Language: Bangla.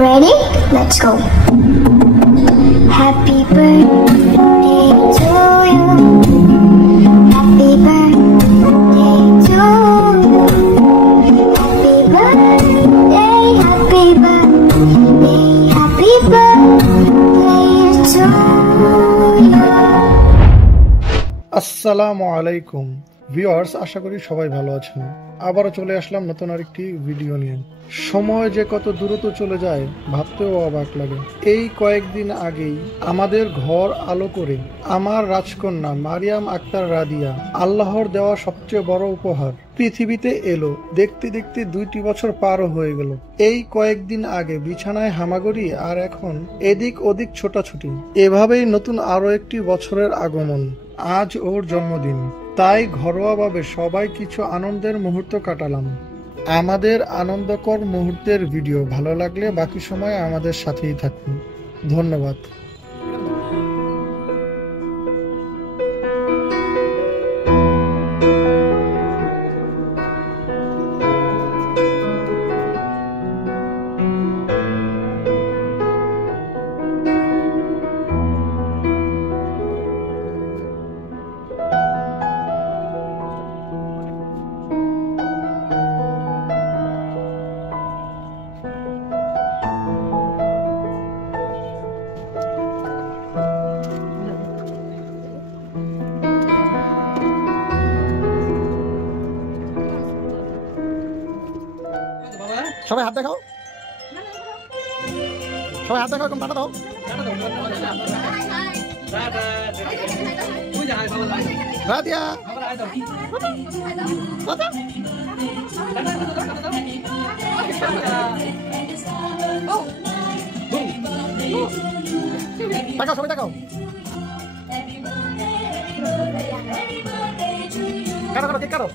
Ready? Let's go. Happy birthday to you. Happy birthday to you. Happy birthday, happy birthday, happy birthday to you. আসসালামু আলাইকুম ভিউয়ার্স, আশা করি সবাই ভালো আছেন। আবারও চলে আসলাম নতুন আরেকটি ভিডিও নিয়ে। সময় যে কত দ্রুত চলে যায় ভাবতেও অবাক লাগে। এই কয়েকদিন আগেই আমাদের ঘর আলো করে আমার রাজকন্যা মারিয়াম আক্তার রাদিয়া আল্লাহর দেওয়া সবচেয়ে বড় উপহার পৃথিবীতে এলো। দেখতে দেখতে 2টি বছর পারও হয়ে গেল। এই কয়েকদিন আগে বিছানায় হামাগুড়ি আর এখন এদিক ওদিক ছোটাছুটি, এভাবেই নতুন আরো একটি বছরের আগমন। আজ ওর জন্মদিন, তাই ঘরোয়াভাবে সবাই কিছু আনন্দের মুহূর্ত কাটালাম। আমাদের আনন্দকর মুহূর্তের ভিডিও ভালো লাগলে বাকি সময় আমাদের সাথেই থাকুন। ধন্যবাদ। সবাই হাত দেখাও, সবাই হাত দেখাও, এরকম টাটা দাও। রাদিয়া দেখাও, সবাই দেখাও। কাটো কাটো, কেক কাটো।